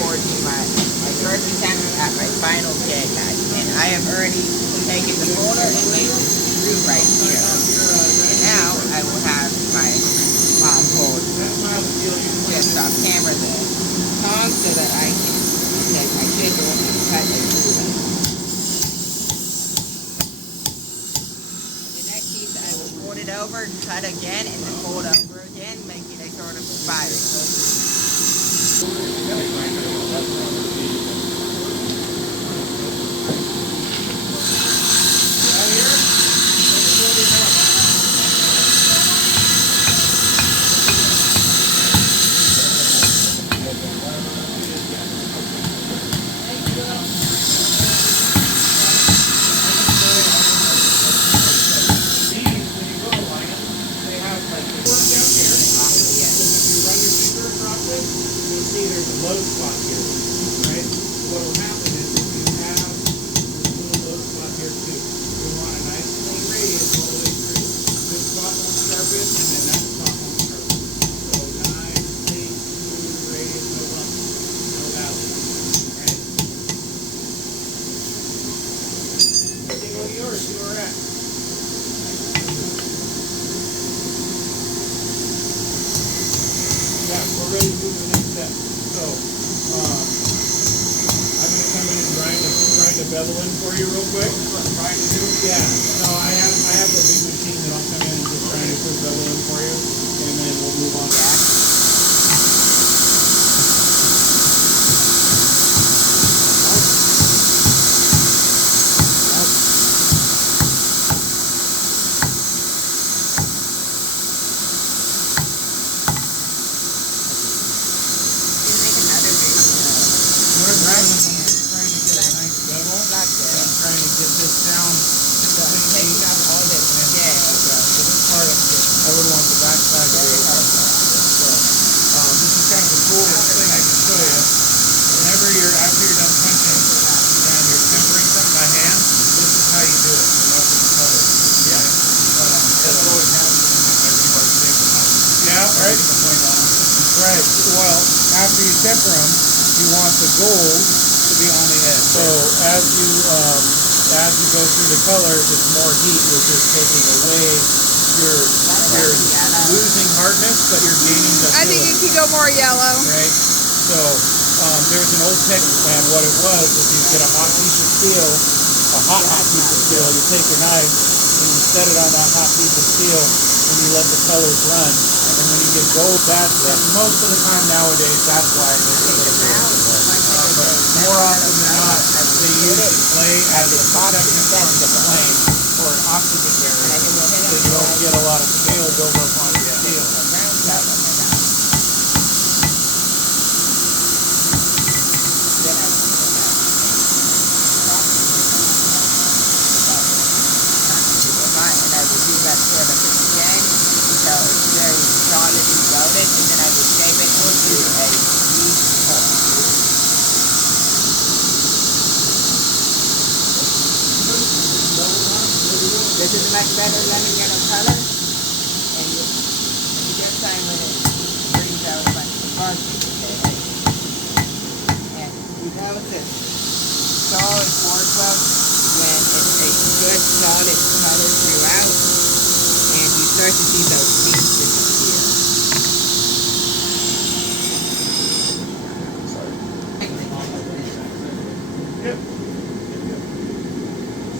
forging my first attempt at my final gatelatch. And I have already taken the folder and made this screw right here. And now I will have my mom hold just off camera the tongs so that I can take my chisel and cut it through. The next piece I will fold it over, cut again, and then fold over again, making a sort of spiral. Low spot here, right? What will happen is if you have this little low spot here too, you want a nice clean radius all the way through. This spot won't sharpen, and then that spot won't sharpen. So nice, clean, smooth radius, no lumps, no valleys. Right? Take one of yours, see where we're at. Yeah, we're ready to move to the next step. So, I'm going to come in and grind a bevel in for you real quick. Yeah, no, I have a big machine that I'll come in and just grind a quick bevel in for you, and then we'll move on to that. I would want the backside of the so, this is kind of a cool thing I can show you. Whenever after you're done punching and you're tempering something by hand, this is how you do it. You have to color. Yeah. That's always happened in my rebar today from home. Yeah, right. Right. Well, after you temper them, you want the gold to be on the edge. So as you go through the colors, it's more heat, which is taking away. You're losing hardness, but you're gaining ductility. I think it could go more yellow. Right? So, there's an old technique, and what it was is you get a hot piece of steel, a hot piece of steel, you take a knife, and you set it on that hot piece of steel, and you let the colors run. And when you get gold, that's most of the time nowadays, that's why they do it. But more often than not, they use the clay as a protection from the flame or an oxygen barrier, so you don't get a lot of scale buildup on your steel. This is much better lemon yellow color, and you get time when it brings out a bunch of sparkles, okay? And you notice solid foreplug when it's a good solid color throughout, and you start to see those seams disappear. Yep.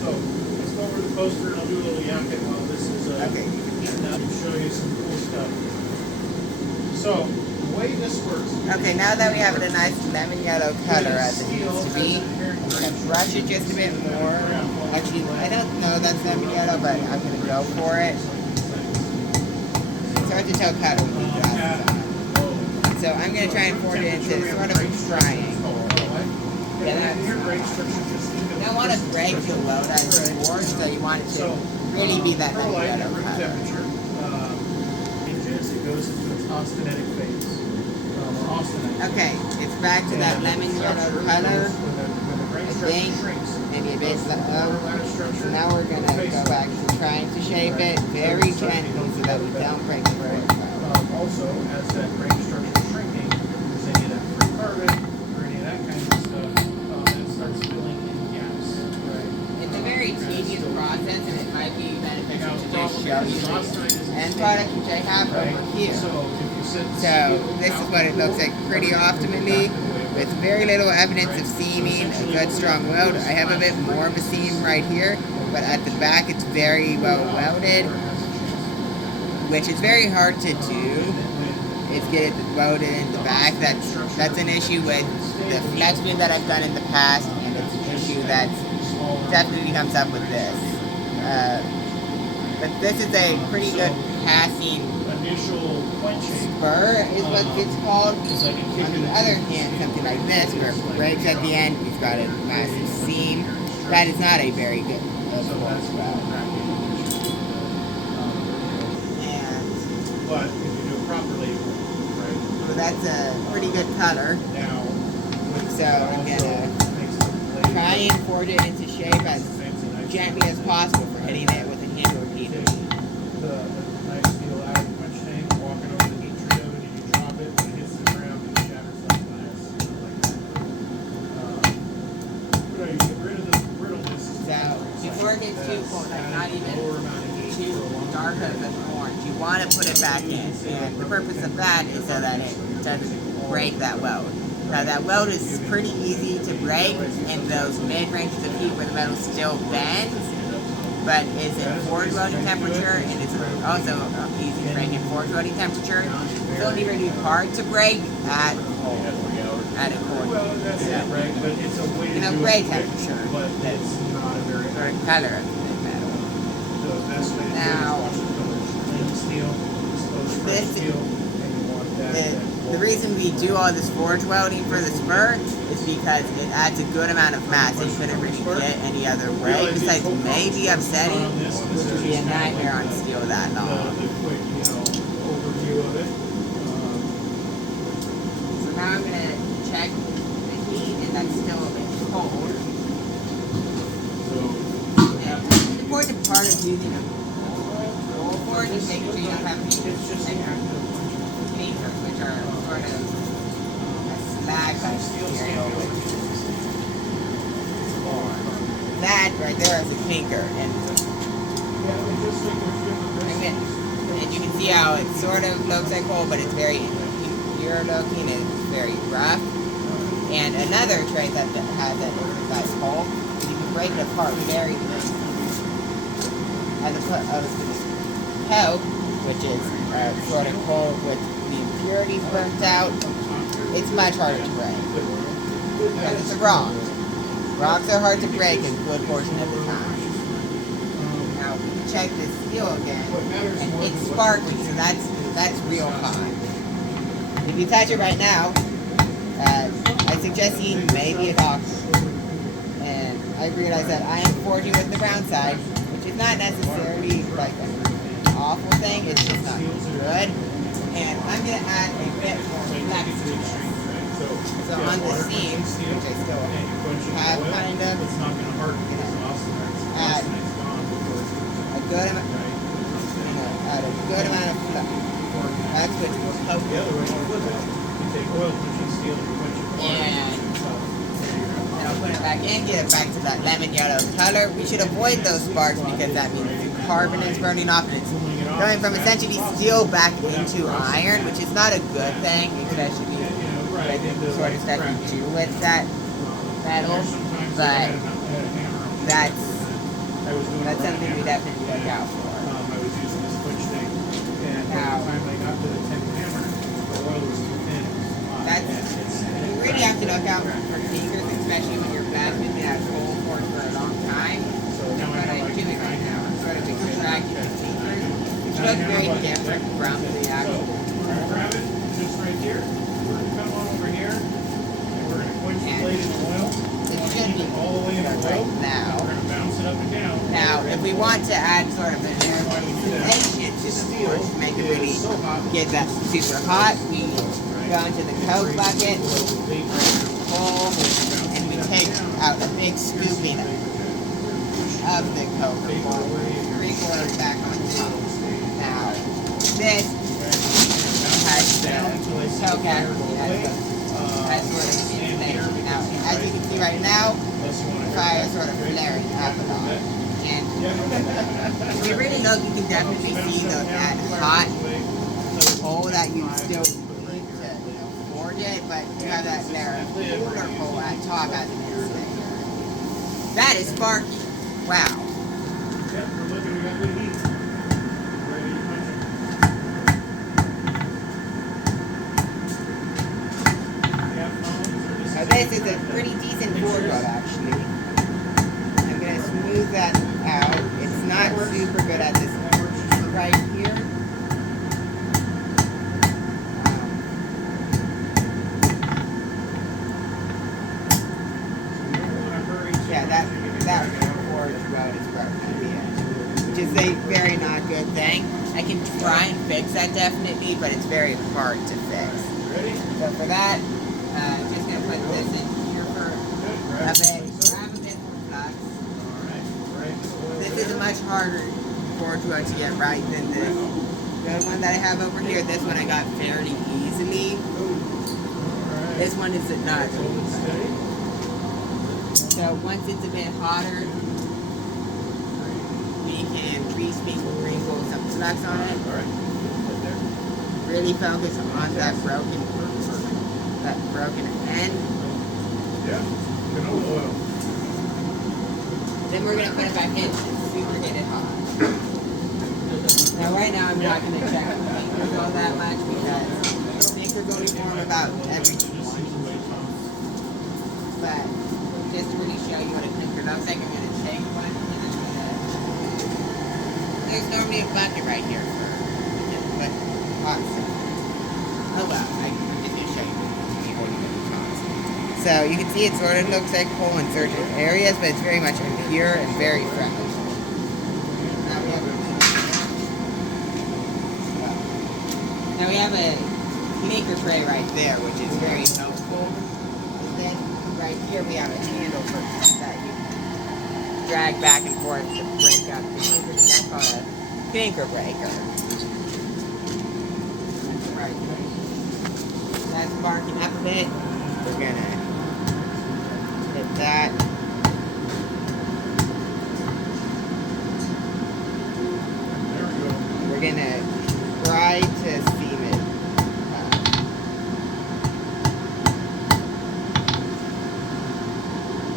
So, let's go over the poster and I'll do a little yakking while this is Okay. now to show you some cool stuff. So, the way this works. Okay, now that we have it a nice lemon yellow color as it needs to be, I'm going to brush it just a bit more. Actually, I don't know that's lemon yellow, but I'm going to go for it. It's hard to tell color with these glasses on. So I'm going to try and form it into sort of a triangle. Yeah, you don't want to break the load as you pour, so you want it to really be that lemon yellow color. It goes into its austenitic phase. Okay, it's back to that lemon yellow color, I think. Maybe a bit low. So now we're going to go back to trying to shape it very gently so that we don't break the profile. Also, as that grain structure is shrinking, you're seeing it at free carbon, So this is what it looks like pretty optimally, with very little evidence of seaming, a good strong weld. I have a bit more of a seam right here, but at the back it's very well welded, which is very hard to do. Is get it welded in the back. That's an issue with the flex beam that I've done in the past, and it's an issue that definitely comes up with this. But this is a pretty good passing spur, is what it's called. On the other hand, something like this, where it breaks at the end, we've got a massive seam. That is not a very good spur. But if you do it properly, right? So that's a pretty good color. Now, so I'm gonna try and forge it into shape as gently as possible for hitting it with a hand repeater. The nice steel out of the punch tank, walking over the heat treat of it, and you drop it, and it hits the ground, and it shatters some glass, like that. But you get rid of the brittleness. So before it gets too cold, like not even too dark of the orange, you want to put it back in. And the purpose of that is so that it doesn't break that weld. Now that weld is pretty easy to break in those mid-ranges of heat where the metal still bends, but is in forge welding temperature, and it's also easy to break in forge welding temperature. It's only really hard to break at a cold, Well, that's it, right? But it's a way to do gray it quick, temperature. but it's not a very Or color of the metal. The best way to Now, do it is wash the colors. Clean steel, exposed fresh this- steel, and you want that. The reason we do all this forge welding for the spur is because it adds a good amount of mass. It couldn't really get any other way besides maybe upsetting, which would be a nightmare on steel that long. The quick, overview of it. So now I'm gonna check the heat, and that's still a bit cold. And the important part of using a roll forge is making sure you don't have any clinkers, which are sort of a slag like material, which that right there is a clinker, and you can see how it sort of looks like coal, but it's very impure looking, it's very rough. And another trait that has it that's coal, you can break it apart very easily. As opposed to coke, which is sort of coal with the impurities burnt out, it's much harder to break. Because it's a rock. Rocks are hard to break a good portion of the time. Now, we can check this steel again, and it's sparking, so that's real hot. If you touch it right now, I suggest seeing maybe a doctor. And I realize that I am forging with the brown side, which is not necessarily like an awful thing, it's just not good. And I'm going to add a bit more flex to this. So on the seam, which I still have kind of, add a good amount, add a good amount of flex. That's what will help you. And I'll put it back in, get it back to that lemon yellow color. We should avoid those sparks because that means the carbon is burning off, and it's going from essentially steel back into iron, which is not a good thing, especially with the sort of stuff you do with that metal. But that's something we definitely look out for. Now, you really have to look out for clinkers, especially when you're blacksmithing at coal forge for a long time. That's what I'm doing right now. I'm sort of extracting the clinkers, which look very different from the actual Grab it, just right here. We're going to come on over here, and we're going to quench the blade in oil. It should be all the way in the right oil. now. We're going to bounce it up and down. Now, if we want to add sort of an aerodynamic to the forge to make it really get that super hot, we go into the coke bucket, coal, and we take out a big scooping of the coke and pour 3/4 back on top. Now, this has the coke actually has sort of insulation. Now, as you can see right now, the fire is sort of flaring up and on. And if you really look, you can definitely see that hot coal that you still it, but you have that there cooler hole at top as an air. That is sparky. Wow. Yep, we're looking, we got good heat. Ready to punch it. Now this is a pretty decent board rod actually. I'm going to smooth that out. It's not super good at this right here. Yeah, that board rod is broken at the end, which is a very not good thing. I can try and fix that definitely, but it's very hard to fix. So for that, I'm just going to put this in here for a bit. Grab a bit more flux. This is a much harder board rod to get right than this. The one that I have over here, this one I got fairly easily. This one is not. So once it's a bit hotter, we can sprinkle some flux on it. Really focus on that broken end. Then we're gonna put it back in and super get it hot. Now right now I'm not gonna check the fingers all that much because fingers only form about every 2 months. But just to really show you what a clinker looks like, I'm going to take one and I'm going to... There's normally a bucket right here for hot stuff. Oh well, I'm just going to show you before you get the toss. So you can see it sort of looks like coal in certain areas, but it's very much impure and very fresh. Now we have a clinker tray right there, which is very helpful. And then right here we have a handle for that you can drag back and forth to break up the clinker, and that's called a clinker breaker. Right. That's barking up a bit. We're gonna hit that. We're gonna try to seam it.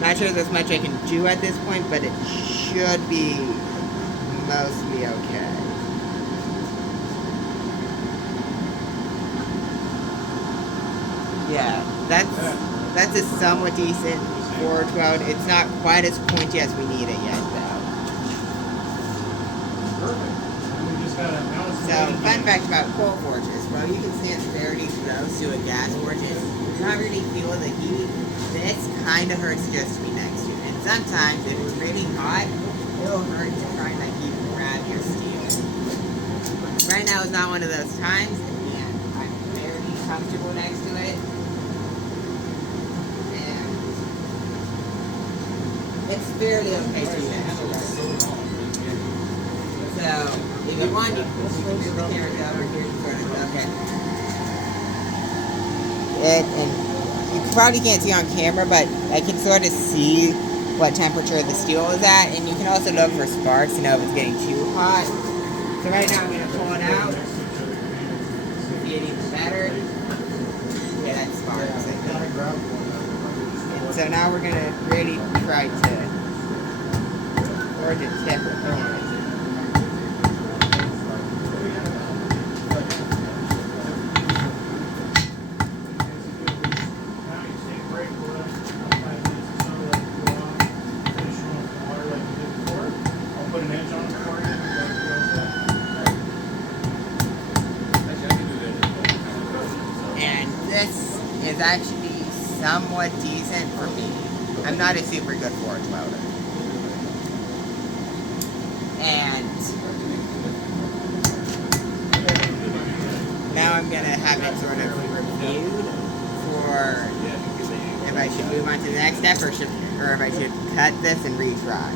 Not sure there's much I can do at this point, but it should be mostly okay. Yeah, that's a somewhat decent forward weld. It's not quite as pointy as we need it yet, though. So, fun fact about coal forges. Well, you can stand fairly close to a gas forge and not really feel the heat. This kind of hurts just to be next to it. And sometimes, if it's really hot, it'll hurt to try and like even grab your steel. Right now is not one of those times, and I'm fairly comfortable next to it. And it's fairly okay to be next to it. So, if you want, you can move the camera over here in front of it. Okay. And you probably can't see on camera, but I can sort of see what temperature the steel is at, and you can also look for sparks to know if it's getting too hot. So right now I'm going to pull it out. See it even better. Yeah, that sparks. And so now we're going to really try to forge a tip with it. This is actually somewhat decent for me. I'm not a super good forge welder. And now I'm going to have it sort of reviewed for if I should move on to the next step or if I should cut this and retry.